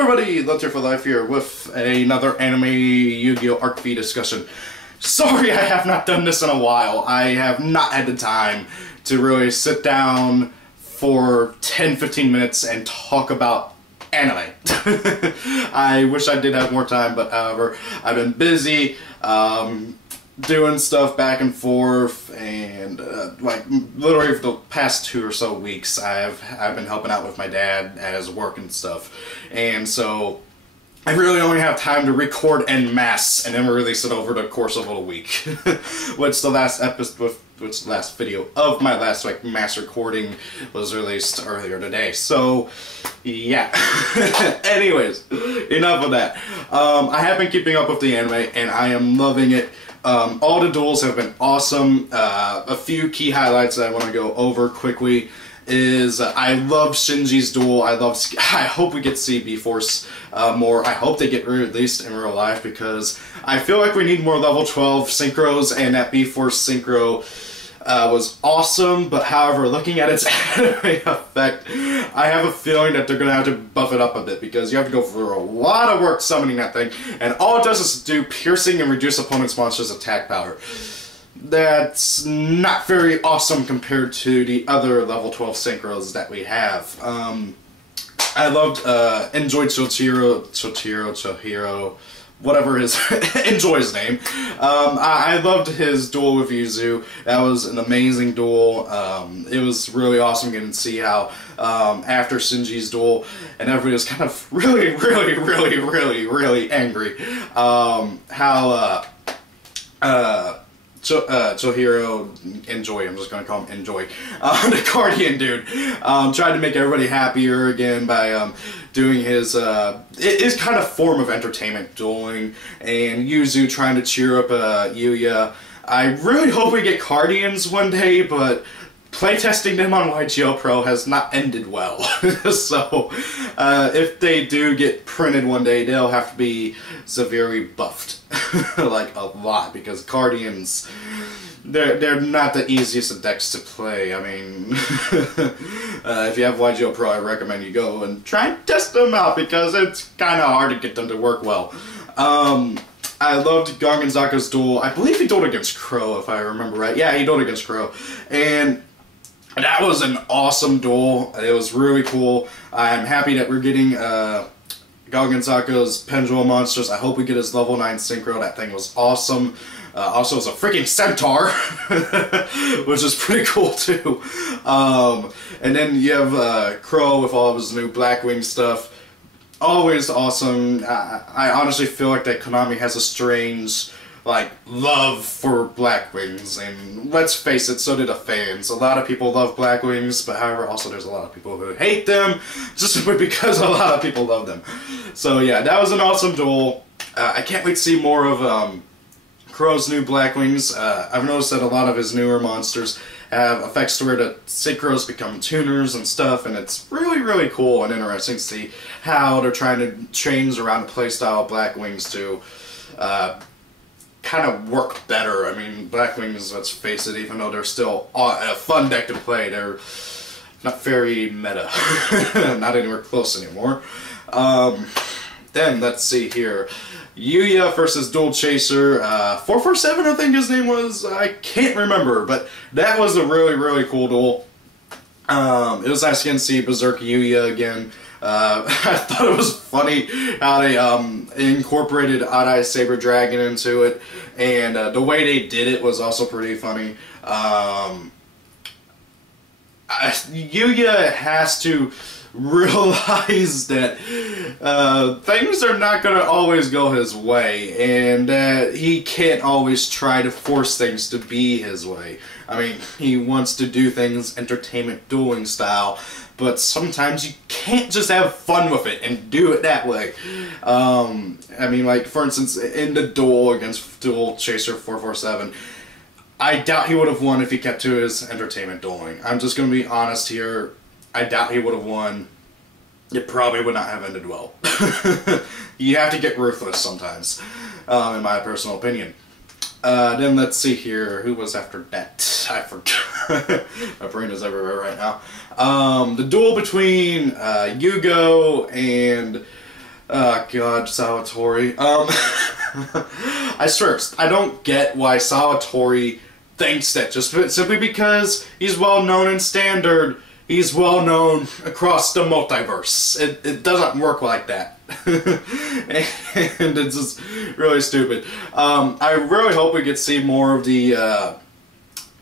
everybody, Let's Here for Life here with another anime Yu-Gi-Oh! Arc V discussion. Sorry I have not done this in a while. I have not had the time to really sit down for 10-15 minutes and talk about anime. I wish I did have more time, but however, I've been busy doing stuff back and forth, and like literally for the past 2 or so weeks I've been helping out with my dad at his work and stuff, and so I really only have time to record en masse and then release it over the course of a week. Which the last episode, which the last video of my last mass recording was released earlier today. So yeah. Anyways, enough of that. I have been keeping up with the anime and I am loving it. All the duels have been awesome. A few key highlights that I want to go over quickly is I love Shinji's duel. I hope we get to see B-Force more. I hope they get released in real life because I feel like we need more level 12 synchros, and that B-Force synchro was awesome, but however, looking at its anime effect, I have a feeling that they're going to have to buff it up a bit because you have to go through a lot of work summoning that thing, and all it does is do piercing and reduce opponent's monster's attack power. That's not very awesome compared to the other level 12 synchros that we have. I enjoyed Chihiro, whatever his Enjoy's name. I loved his duel with Yugioh. That was an amazing duel. It was really awesome getting to see how after Shinji's duel, and everybody was kind of really angry. Chihiro, Enjoy, I'm just going to call him Enjoy, the Guardian dude, tried to make everybody happier again by doing his kind of form of entertainment dueling, and Yugioh trying to cheer up Yugioh. I really hope we get Guardians one day, but playtesting them on Yugioh Pro has not ended well. So if they do get printed one day, they'll have to be severely buffed. Like a lot, because Guardians, they're not the easiest of decks to play. I mean, if you have Yugioh Pro, I recommend you go and try and test them out because it's kind of hard to get them to work well. I loved Gorgonzoka's duel. I believe he dueled against Crow, if I remember right. Yeah, he dueled against Crow, and that was an awesome duel. It was really cool. I'm happy that we're getting Gorgonzoka's Pendulum Monsters. I hope we get his level 9 synchro. That thing was awesome. Also, it's a freaking centaur, which is pretty cool too. And then you have Crow with all of his new Blackwing stuff. Always awesome. I honestly feel like that Konami has a strange love for Blackwings, and let's face it, so do the fans. A lot of people love Blackwings, but however, also there's a lot of people who hate them just simply because a lot of people love them. So yeah, that was an awesome duel. I can't wait to see more of Crow's new Blackwings. I've noticed that a lot of his newer monsters have effects to where the synchros become tuners and stuff, and it's really cool and interesting to see how they're trying to change around the playstyle of Blackwings to kind of work better. I mean, Blackwings, let's face it, even though they're still a fun deck to play, they're not very meta. Not anywhere close anymore. Then, let's see here. Yugioh versus Duel Chaser. 447, I think his name was. I can't remember, but that was a really cool duel. It was nice again to see Berserk Yugioh again. I thought it was funny how they incorporated Odd-Eye Saber Dragon into it, and the way they did it was also pretty funny. Yugioh has to realize that things are not going to always go his way, and that he can't always try to force things to be his way. I mean, he wants to do things entertainment dueling style, but sometimes you can't just have fun with it and do it that way. I mean, like, for instance, in the duel against Duel Chaser 447, I doubt he would have won if he kept to his entertainment dueling. I'm just going to be honest here. I doubt he would have won. It probably would not have ended well. You have to get ruthless sometimes, in my personal opinion. Then let's see here, who was after that? I forgot. My brain is everywhere right now. The duel between Yugioh and Oh god, Sawatori. I swear, I don't get why Sawatori thinks that just simply because he's well known in Standard, he's well known across the multiverse. It doesn't work like that. And it's just really stupid. I really hope we get to see more of the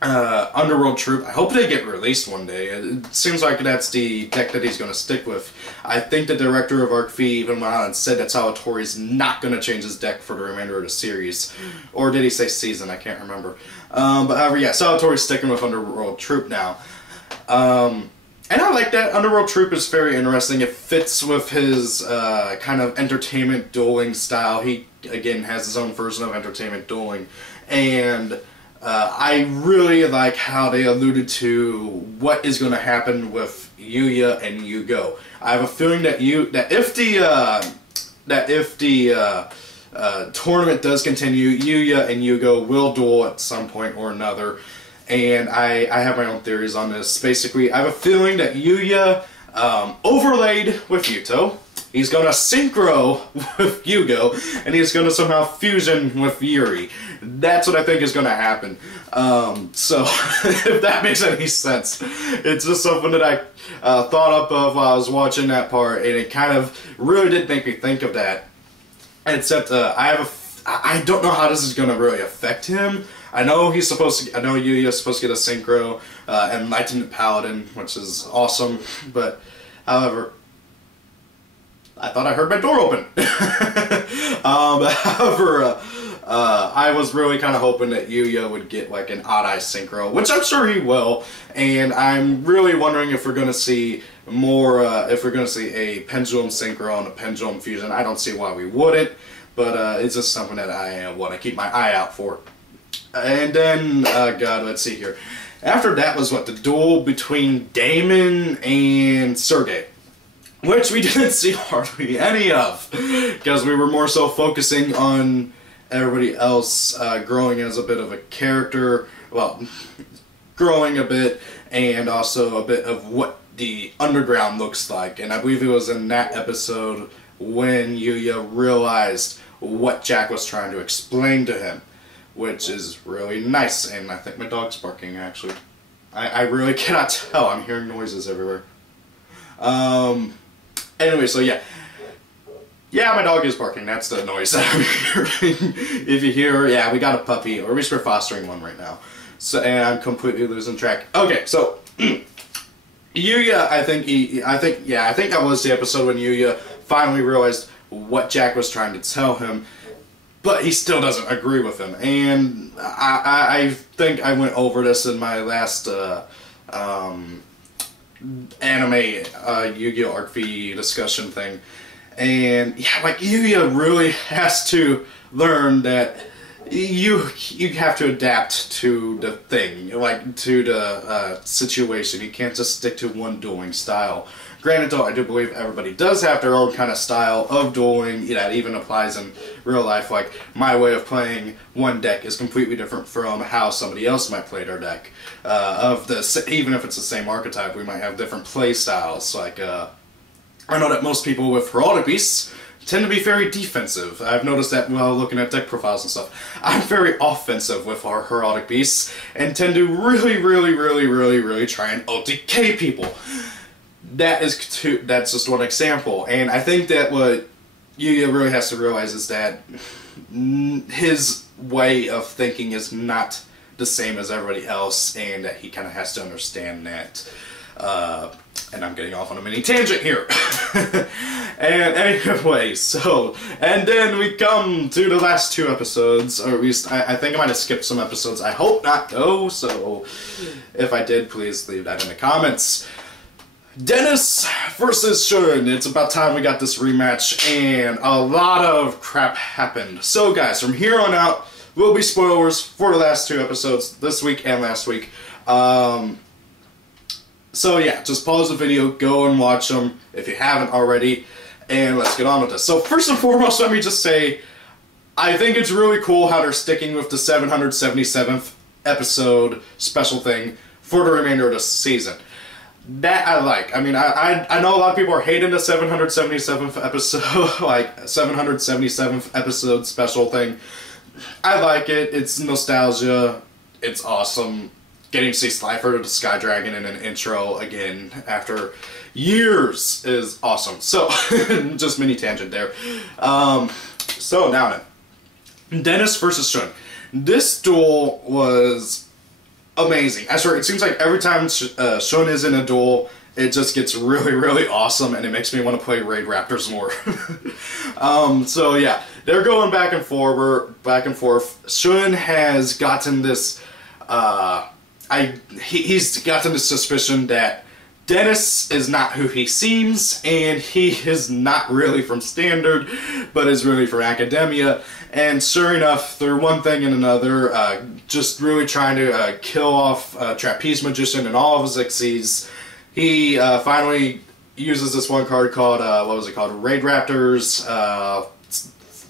Underworld Troop. I hope they get released one day. It seems like that's the deck that he's going to stick with. I think the director of Arc V even went out and said that Sawatori's not going to change his deck for the remainder of the series. Or did he say season? I can't remember. But however, yeah, Sawatori's sticking with Underworld Troop now. And I like that. Underworld Troop is very interesting. It fits with his kind of entertainment dueling style. He, again, has his own version of entertainment dueling. And I really like how they alluded to what is going to happen with Yugioh and Yugioh. I have a feeling that if the tournament does continue, Yugioh and Yugioh will duel at some point or another. And I have my own theories on this. Basically, I have a feeling that Yugioh overlaid with Yuto. He's going to synchro with Yugioh, and he's going to somehow fusion with Yuri. That's what I think is going to happen. So, if that makes any sense. It's just something that I thought up of while I was watching that part, and it kind of really did make me think of that. Except, I don't know how this is going to really affect him. I know Yugioh's supposed to get a synchro, Enlightened Paladin, which is awesome, but, however, I thought I heard my door open. However, I was really kind of hoping that Yugioh would get like an odd eye synchro, which I'm sure he will. And I'm really wondering if we're going to see more, if we're going to see a pendulum synchro and a pendulum fusion. I don't see why we wouldn't, but it's just something that I want to keep my eye out for. And then, God, let's see here. After that was what, the duel between Damon and Sergei. Which we didn't see hardly any of, because we were more so focusing on everybody else growing as a bit of a character, well, growing a bit, and also a bit of what the underground looks like. And I believe it was in that episode when Yugioh realized what Jack was trying to explain to him, which is really nice. And I think my dog's barking, actually. I really cannot tell. I'm hearing noises everywhere. Anyway, so yeah. Yeah, my dog is barking. That's the noise that I'm hearing. If you hear, yeah, we got a puppy, or at least we're fostering one right now. So, and I'm completely losing track. Okay, so Yugioh, I think that was the episode when Yugioh finally realized what Jack was trying to tell him, but he still doesn't agree with him. And I think I went over this in my last anime Yu-Gi-Oh! Arc V discussion thing. And yeah, like Yugioh really has to learn that you have to adapt to the thing, like to the situation. You can't just stick to one dueling style. Granted though, I do believe everybody does have their own kind of style of dueling. That even applies in real life. Like, my way of playing one deck is completely different from how somebody else might play their deck. Even if it's the same archetype, we might have different play styles. Like, I know that most people with Heraldic Beasts tend to be very defensive. I've noticed that while looking at deck profiles and stuff. I'm very offensive with our Heraldic Beasts and tend to really try and OTK people. That's just one example, and I think that what Yugioh really has to realize is that his way of thinking is not the same as everybody else, and that he kind of has to understand that. And I'm getting off on a mini tangent here. And anyway, and then we come to the last two episodes, or at least I think I might have skipped some episodes. I hope not though, so if I did, please leave that in the comments. Dennis versus Shun. It's about time we got this rematch, and a lot of crap happened. So guys, from here on out, will be spoilers for the last two episodes, this week and last week. So yeah, just pause the video, go and watch them if you haven't already, and let's get on with this. So first and foremost, let me just say, I think it's really cool how they're sticking with the 777th episode special thing for the remainder of the season. That I like. I mean, I know a lot of people are hating the 777th episode, like 777th episode special thing. I like it. It's nostalgia. It's awesome. Getting to see Slifer the Sky Dragon in an intro again after years is awesome. So, just mini tangent there. So now then, Dennis versus Shun. This duel was amazing. I swear, it seems like every time Shun is in a duel, it just gets really, really awesome, and it makes me want to play Raid Raptors more. So yeah, they're going back and forth. Shun has gotten this, he's gotten this suspicion that Dennis is not who he seems, and he is not really from Standard, but is really from Academia. And sure enough, through one thing and another, just really trying to kill off Trapeze Magician and all of his Xyzs, he finally uses this one card called, what was it called? Raid Raptors,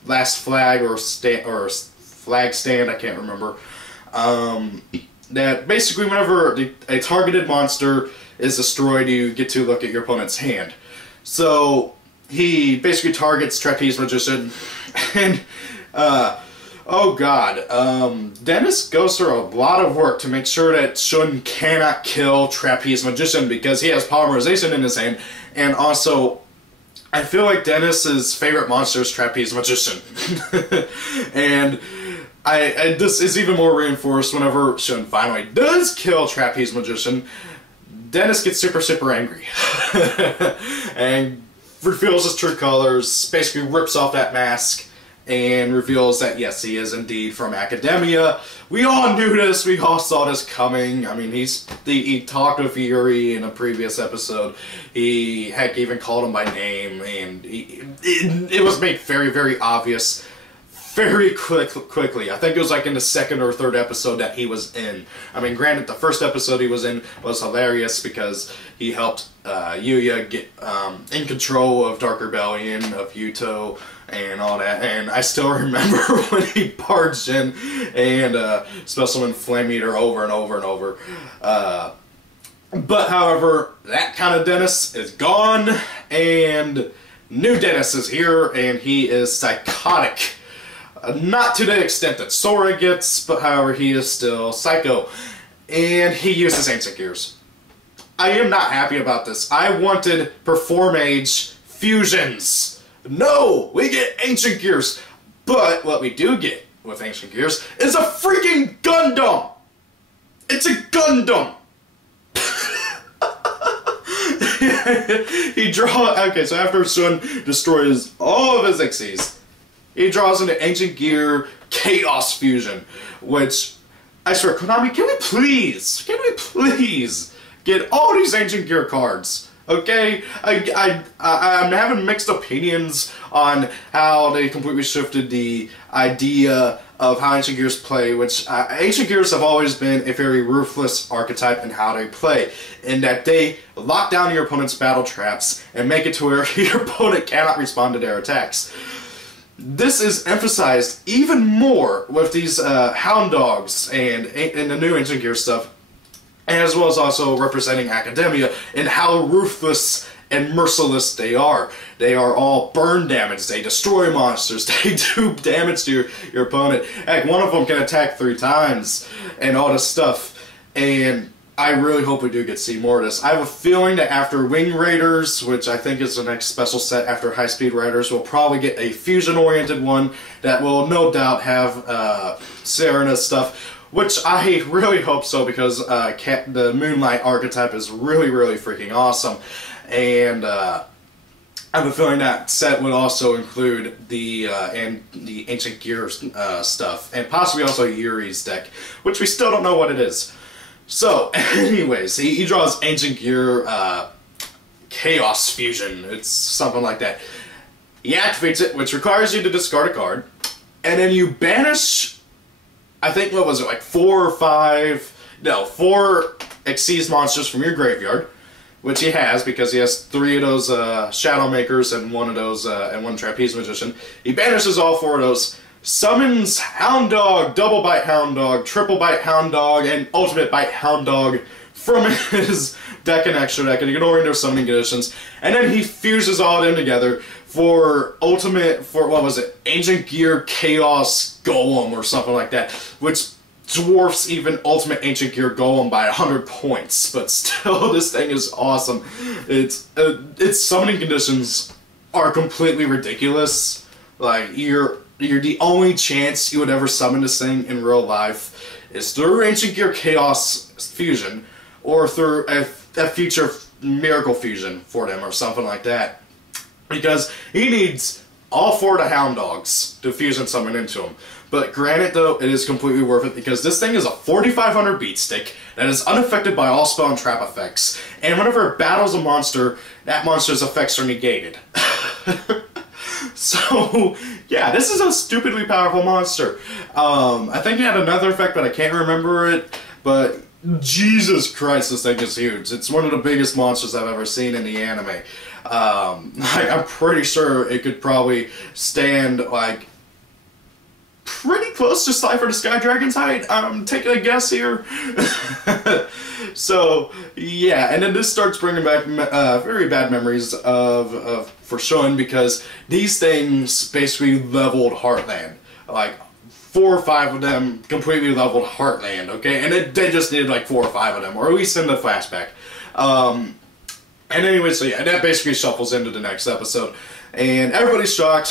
Last Flag, or Flag Stand, I can't remember. That basically whenever a targeted monster is destroyed, you get to look at your opponent's hand. So he basically targets Trapeze Magician, and oh god, Dennis goes through a lot of work to make sure that Shun cannot kill Trapeze Magician because he has Polymerization in his hand, and also I feel like Dennis's favorite monster is Trapeze Magician. And this is even more reinforced whenever Shun finally does kill Trapeze Magician. Dennis gets super, super angry. And reveals his true colors, basically rips off that mask, and reveals that, yes, he is indeed from Academia. We all knew this, we all saw this coming. I mean, he talked with Yuri in a previous episode. He, heck, even called him by name, and it was made very, very obvious very quickly. I think it was like in the second or third episode that he was in. I mean, granted, the first episode he was in was hilarious because he helped Yugioh get in control of Dark Rebellion, of Yugioh, and all that. And I still remember when he barged in and Specimen Flame Eater over and over and over. But however, that kind of Dennis is gone, and new Dennis is here, and he is psychotic. Not to the extent that Sora gets, but however, he is still psycho. And he uses Ancient Gears. I am not happy about this. I wanted Perform Age fusions. No! We get Ancient Gears. But what we do get with Ancient Gears is a freaking Gundam! It's a Gundam! Okay, so after Shun destroys all of his Xyzs, he draws into Ancient Gear Chaos Fusion, which, I swear, Konami, can we please get all these Ancient Gear cards, okay? I'm having mixed opinions on how they completely shifted the idea of how Ancient Gears play, which Ancient Gears have always been a very ruthless archetype in how they play, in that they lock down your opponent's battle traps and make it to where your opponent cannot respond to their attacks. This is emphasized even more with these Hound Dogs and the new Ancient Gear stuff, as well as also representing Academia and how ruthless and merciless they are. They are all burn damage, they destroy monsters, they do damage to your opponent. Heck, one of them can attack 3 times and all this stuff. And I really hope we do get to see more of this. I have a feeling that after Wing Raiders, which I think is the next special set after High Speed Riders, we'll probably get a fusion-oriented one that will no doubt have Serena stuff, which I really hope so because the Moonlight archetype is really, really freaking awesome. And I have a feeling that set would also include the Ancient Gear stuff, and possibly also Yuri's deck, which we still don't know what it is. So, anyways, he draws Ancient Gear Chaos Fusion. It's something like that. He activates it, which requires you to discard a card, and then you banish, I think, what was it, like 4 Xyz monsters from your graveyard, which he has because he has 3 of those Shadow Makers and 1 of those and 1 Trapeze Magician. He banishes all 4 of those, summons Hound Dog, Double Bite Hound Dog, Triple Bite Hound Dog, and Ultimate Bite Hound Dog from his deck and extra deck and ignoring their summoning conditions, and then he fuses all of them together for what was it, Ancient Gear Chaos Golem or something like that, which dwarfs even Ultimate Ancient Gear Golem by 100 points, but still, this thing is awesome. Its summoning conditions are completely ridiculous. Like, you're the only chance you would ever summon this thing in real life is through Ancient Gear Chaos Fusion, or through a future Miracle Fusion for them, or something like that. Because he needs all 4 of the Hound Dogs to fusion summon into him. But granted though, it is completely worth it because this thing is a 4500 beat stick that is unaffected by all spell and trap effects. And whenever it battles a monster, that monster's effects are negated. So, yeah, this is a stupidly powerful monster. I think it had another effect, but I can't remember it. But Jesus Christ, this thing is huge. It's one of the biggest monsters I've ever seen in the anime. Like, I'm pretty sure it could probably stand, like, pretty close to Cypher the Sky Dragon's height. I'm taking a guess here. So, yeah, and then this starts bringing back very bad memories for Shun, because these things basically leveled Heartland. Like, 4 or 5 of them completely leveled Heartland, okay? And they just needed like 4 or 5 of them, or at least in the flashback. And anyway, so yeah, that basically shuffles into the next episode. And everybody's shocked.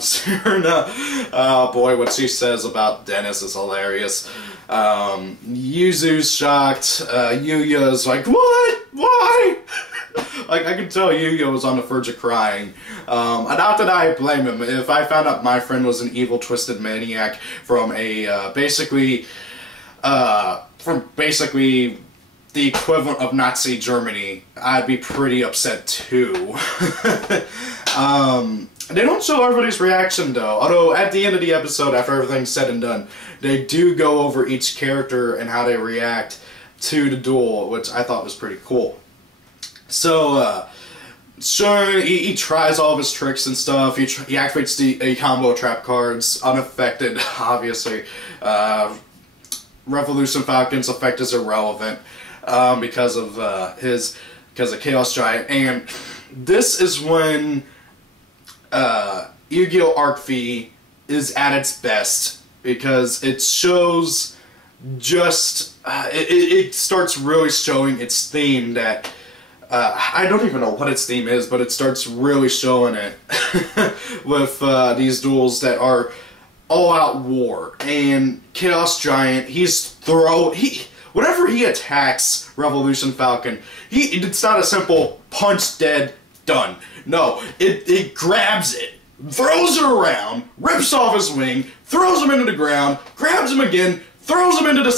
Serena, oh boy, what she says about Dennis is hilarious. Yuzu's shocked. Yugioh's like, what? Why? Like, I can tell Yugioh was on the verge of crying. Not that I blame him. If I found out my friend was an evil, twisted maniac from a, basically the equivalent of Nazi Germany, I'd be pretty upset too. They don't show everybody's reaction though, although at the end of the episode, after everything's said and done, they do go over each character and how they react to the duel, which I thought was pretty cool. So, Shun, he tries all of his tricks and stuff. He activates the combo trap cards, unaffected, obviously. Revolution Falcon's effect is irrelevant because of Chaos Giant, and this is when Yu-Gi-Oh! Arc V is at its best, because it shows just it starts really showing its theme that. I don't even know what its theme is, but it starts really showing it with these duels that are all-out war. And Chaos Giant, whenever he attacks Revolution Falcon, it's not a simple punch, dead, done. No, it grabs it, throws it around, rips off his wing, throws him into the ground, grabs him again, throws him into the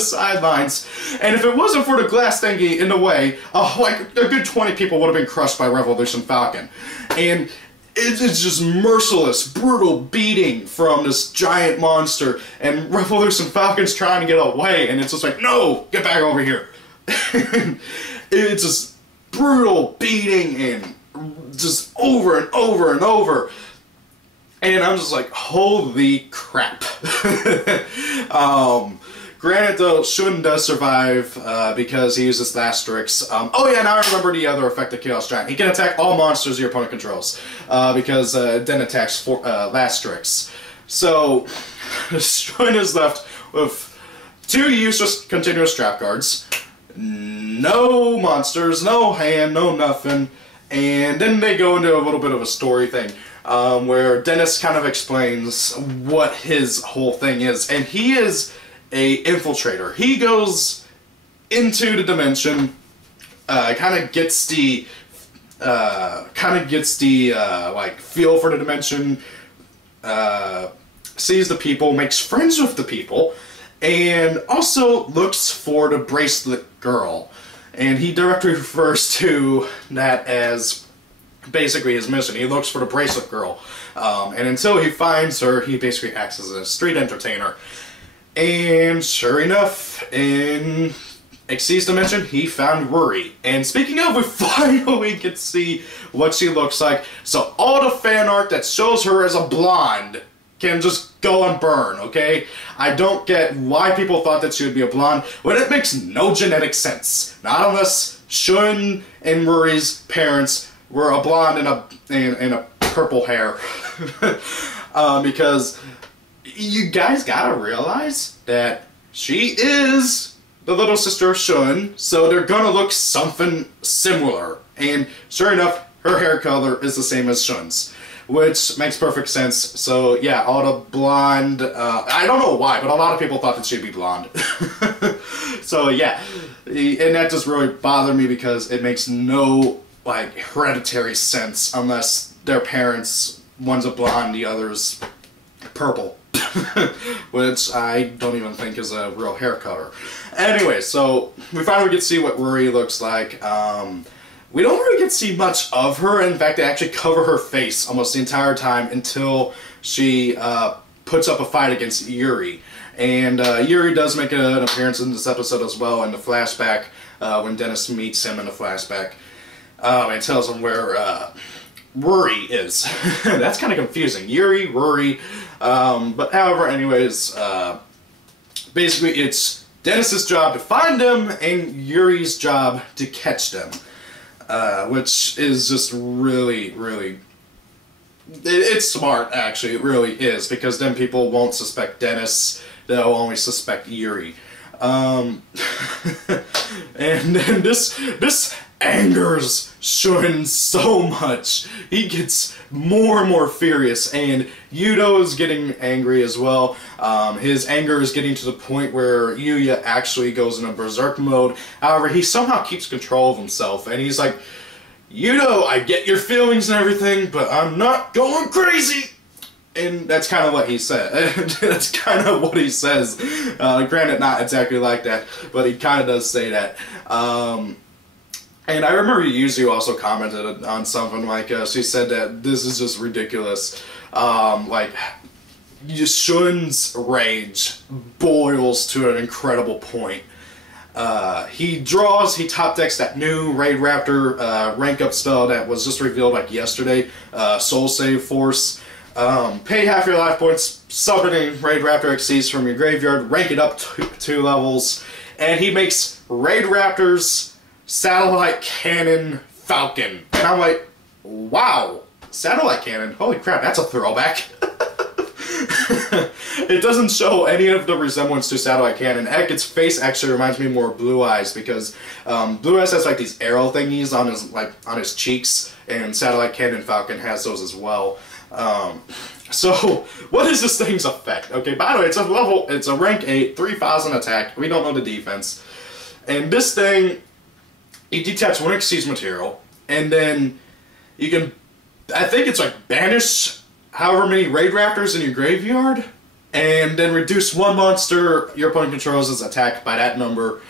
sidelines, and if it wasn't for the glass thingy in the way, like a good 20 people would have been crushed by Revolution Falcon. And it's just merciless, brutal beating from this giant monster, and Revolution Falcon's trying to get away, and it's just like, no, get back over here. It's just brutal beating, and just over and over and over. And I'm just like, holy crap. Granted though, Shun does survive because he uses Lastrix. Oh yeah, now I remember the other effect of Chaos Giant. He can attack all monsters your opponent controls because it then attacks Lastrix. So, Shun is left with 2 useless continuous trap cards, no monsters, no hand, no nothing, and then they go into a little bit of a story thing. Where Dennis kind of explains what his whole thing is, and he is a infiltrator. He goes into the dimension, kind of gets the like feel for the dimension, sees the people, makes friends with the people, and also looks for the bracelet girl. And he directly refers to that as basically his mission. He looks for the bracelet girl, and until he finds her, he basically acts as a street entertainer. And sure enough, in Xyz's dimension, he found Ruri. And speaking of, we finally get to see what she looks like. So all the fan art that shows her as a blonde can just go and burn, okay? I don't get why people thought that she would be a blonde when it makes no genetic sense. Not unless Shun and Murray's parents were a blonde and a purple hair. Because you guys gotta realize that she is the little sister of Shun, so they're gonna look something similar. And sure enough, her hair color is the same as Shun's, which makes perfect sense. So yeah, all the blonde, I don't know why, but a lot of people thought that she'd be blonde. So yeah, and that just really bothered me because it makes no, like, hereditary sense unless their parents, one's a blonde, the other's purple. Which I don't even think is a real hair color. Anyway, so we finally get to see what Rory looks like. We don't really get to see much of her. In fact, they actually cover her face almost the entire time until she puts up a fight against Yuri. And Yuri does make an appearance in this episode as well in the flashback when Dennis meets him in the flashback. And tells him where Rory is. That's kind of confusing. Yuri, Rory. But however, anyways, basically it's Dennis's job to find them and Yuri's job to catch them. Which is just really, really... It's smart, actually. It really is. Because then people won't suspect Dennis. They'll only suspect Yuri. And then this angers Shun so much. He gets more and more furious, and Yugioh is getting angry as well. His anger is getting to the point where Yugioh actually goes into berserk mode. However, he somehow keeps control of himself, and he's like, Yugioh, I get your feelings and everything, but I'm not going crazy! And that's kind of what he said. That's kind of what he says. Granted, not exactly like that, but he kind of does say that. And I remember Yugioh also commented on something like, she said that this is just ridiculous. Like, Shun's rage boils to an incredible point. He top decks that new Raid Raptor rank up spell that was just revealed like yesterday, Soul Save Force. Pay half your life points, summoning Raid Raptor XCs from your graveyard, rank it up 2 levels, and he makes Raid Raptor's Satellite Cannon Falcon. And I'm like, wow, Satellite Cannon, holy crap, that's a throwback. It doesn't show any of the resemblance to Satellite Cannon. Heck, its face actually reminds me more of Blue Eyes, because Blue Eyes has like these arrow thingies on his cheeks, and Satellite Cannon Falcon has those as well. So what is this thing's effect? Okay, by the way, it's a rank 8, 3,000 attack. We don't know the defense, and this thing, you detach 1 Xyz material, and then you can, I think it's like banish however many Raid Raptors in your graveyard, and then reduce 1 monster your opponent controls as attack by that number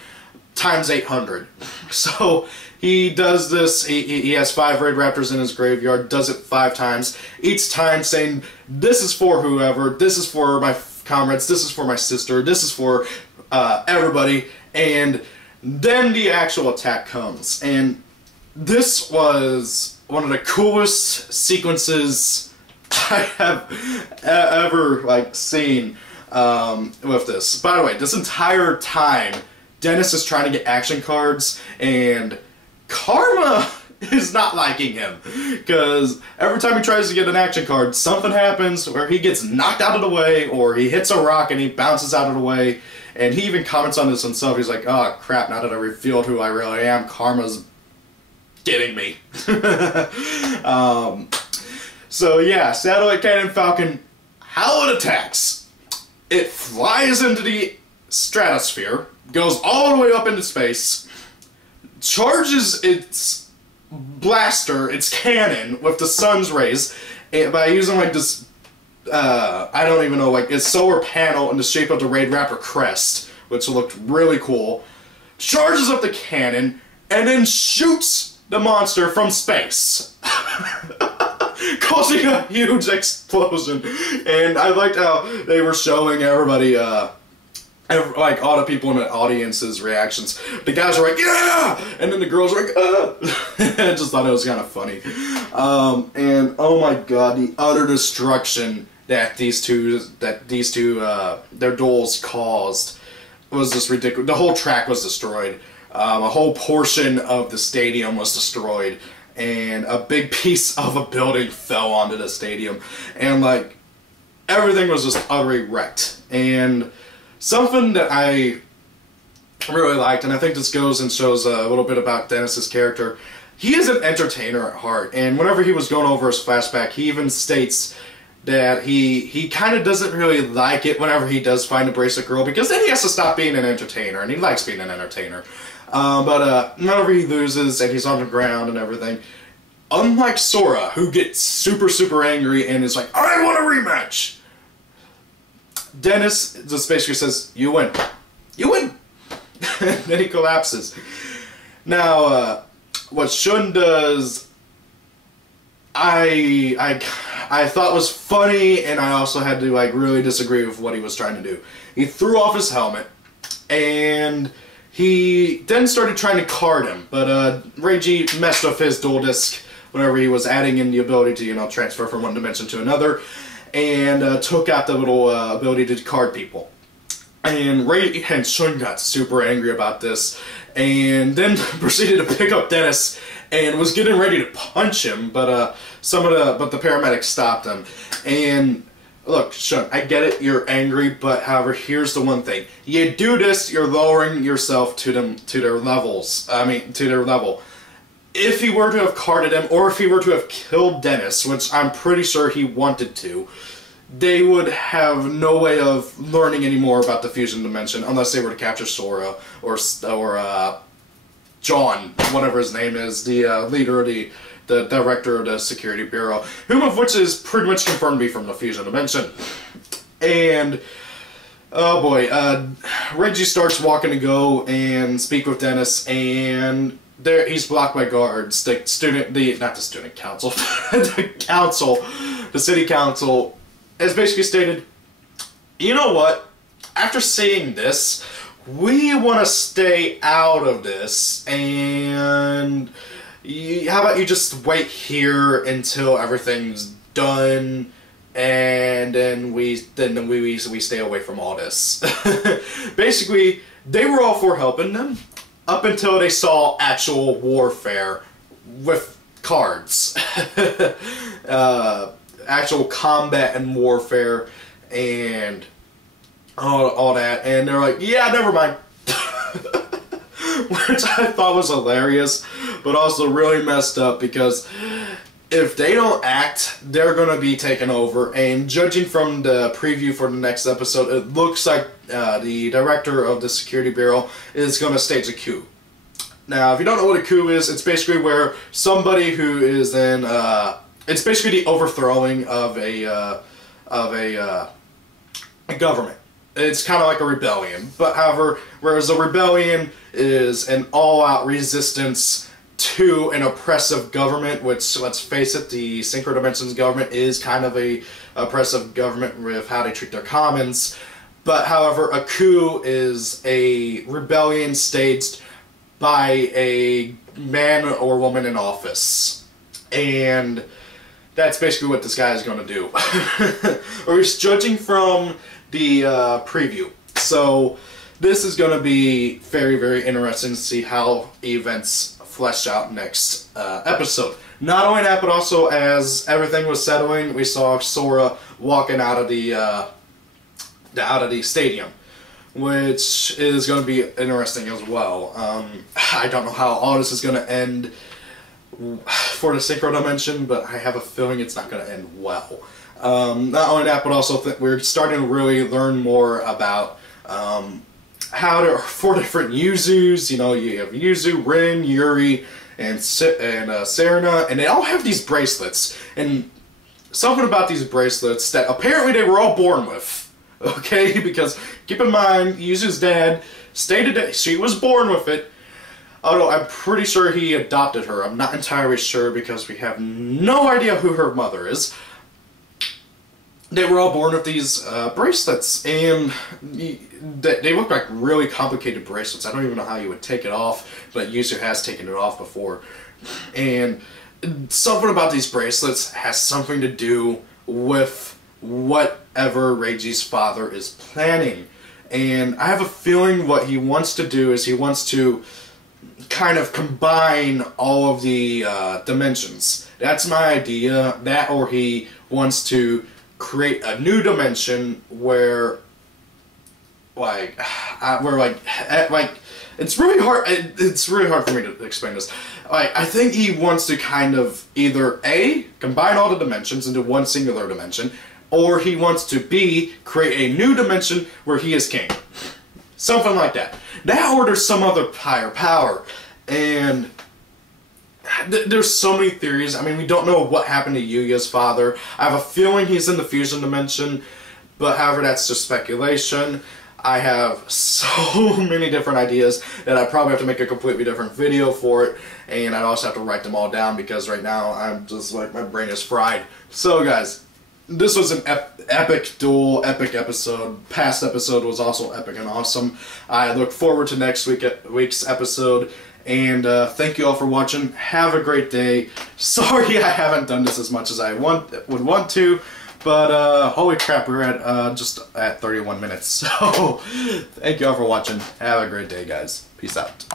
times 800. So he does this, he has 5 Raid Raptors in his graveyard, does it 5 times, each time saying, this is for whoever, this is for my comrades, this is for my sister, this is for everybody, and then the actual attack comes. And this was one of the coolest sequences I have ever seen with this. By the way, this entire time, Dennis is trying to get action cards, and Karma is not liking him, because every time he tries to get an action card, something happens where he gets knocked out of the way, or he hits a rock and he bounces out of the way. And he even comments on this himself. He's like, oh crap, now that I revealed who I really am, Karma's getting me. So yeah, Satellite Cannon Falcon, how it attacks. It flies into the stratosphere, goes all the way up into space, charges its blaster, its cannon, with the sun's rays, by using like this, I don't even know, like its solar panel in the shape of the Raid Raptor crest, which looked really cool, charges up the cannon, and then shoots the monster from space. Causing a huge explosion. And I liked how they were showing everybody, like all the people in the audience's reactions. The guys were like, yeah! And then the girls were like, I just thought it was kind of funny. And oh my god, the utter destruction that these two their duels caused was just ridiculous. The whole track was destroyed. A whole portion of the stadium was destroyed, and a big piece of a building fell onto the stadium, and like everything was just utterly wrecked. And something that I really liked, and I think this goes and shows a little bit about Dennis's character. He is an entertainer at heart, and whenever he was going over his flashback, he even states that he kind of doesn't really like it whenever he does find a bracelet girl, because then he has to stop being an entertainer, and he likes being an entertainer. But whenever he loses and he's on the ground and everything, unlike Sora, who gets super, super angry and is like, I want a rematch, Dennis just basically says, you win. You win! And then he collapses. Now, what Shun does, I thought was funny, and I also had to like really disagree with what he was trying to do. He threw off his helmet, and he then started trying to card him, but Reiji messed with his dual disc whenever he was adding in the ability to, you know, transfer from one dimension to another, and took out the little ability to card people. And Shun got super angry about this, and then proceeded to pick up Dennis and was getting ready to punch him, but the paramedics stopped him. And look, Shun, I get it, you're angry, but however, here's the one thing: you do this, you're lowering yourself to their levels. I mean, to their level. If he were to have carded him, or if he were to have killed Dennis, which I'm pretty sure he wanted to, they would have no way of learning any more about the fusion dimension unless they were to capture Sora or John, whatever his name is, the leader of the director of the Security Bureau, whom of which is pretty much confirmed to be from the fusion dimension. And oh boy, Reggie starts walking to go and speak with Dennis, and he's blocked by guards. The city council has basically stated, you know what, after seeing this, we want to stay out of this, and how about you just wait here until everything's done, and then we stay away from all this. Basically, they were all for helping them up until they saw actual warfare with cards. Actual combat and warfare and all that, and they're like, yeah, never mind. Which I thought was hilarious, but also really messed up, because if they don't act, they're going to be taken over. And judging from the preview for the next episode, it looks like the director of the Security Bureau is going to stage a coup. Now, if you don't know what a coup is, it's basically where somebody who is in it's basically the overthrowing of a government. It's kind of like a rebellion, but however, whereas a rebellion is an all-out resistance to an oppressive government, which, let's face it, the Synchro Dimensions government is kind of a oppressive government with how they treat their commons. But however, a coup is a rebellion staged by a man or woman in office, and that's basically what this guy is going to do. Or he's judging from the preview. So this is going to be very, very interesting to see how events flesh out next episode. Not only that, but also as everything was settling, we saw Sora walking out of the stadium, which is going to be interesting as well. I don't know how all this is going to end for the Synchro Dimension, but I have a feeling it's not going to end well. Not only that, but also we're starting to really learn more about how there are 4 different Yuzus. You know, you have Yuzu, Rin, Yuri, and Serena, and they all have these bracelets. And something about these bracelets that apparently they were all born with. Okay, because keep in mind, Yuzu's dad stated that she was born with it. Although I'm pretty sure he adopted her. I'm not entirely sure because we have no idea who her mother is. They were all born with these bracelets, and they look like really complicated bracelets. I don't even know how you would take it off, but Yuzu has taken it off before. And something about these bracelets has something to do with whatever Reiji's father is planning. And I have a feeling what he wants to do is he wants to kind of combine all of the dimensions. That's my idea. That, or he wants to create a new dimension where, like, it's really hard. It's really hard for me to explain this. Like, I think he wants to kind of either A, combine all the dimensions into one singular dimension, or he wants to B, create a new dimension where he is king. Something like that. That or there's some other higher power. And there's so many theories. I mean, we don't know what happened to Yugioh's father. I have a feeling he's in the fusion dimension, but however, that's just speculation. I have so many different ideas that I probably have to make a completely different video for it, and I'd also have to write them all down because right now I'm just like, my brain is fried. So guys, this was an epic duel, epic episode. Past episode was also epic and awesome. I look forward to next week's episode, and thank you all for watching. Have a great day. Sorry I haven't done this as much as I would want to, but holy crap, we're at just at 31 minutes. So thank you all for watching. Have a great day, guys. Peace out.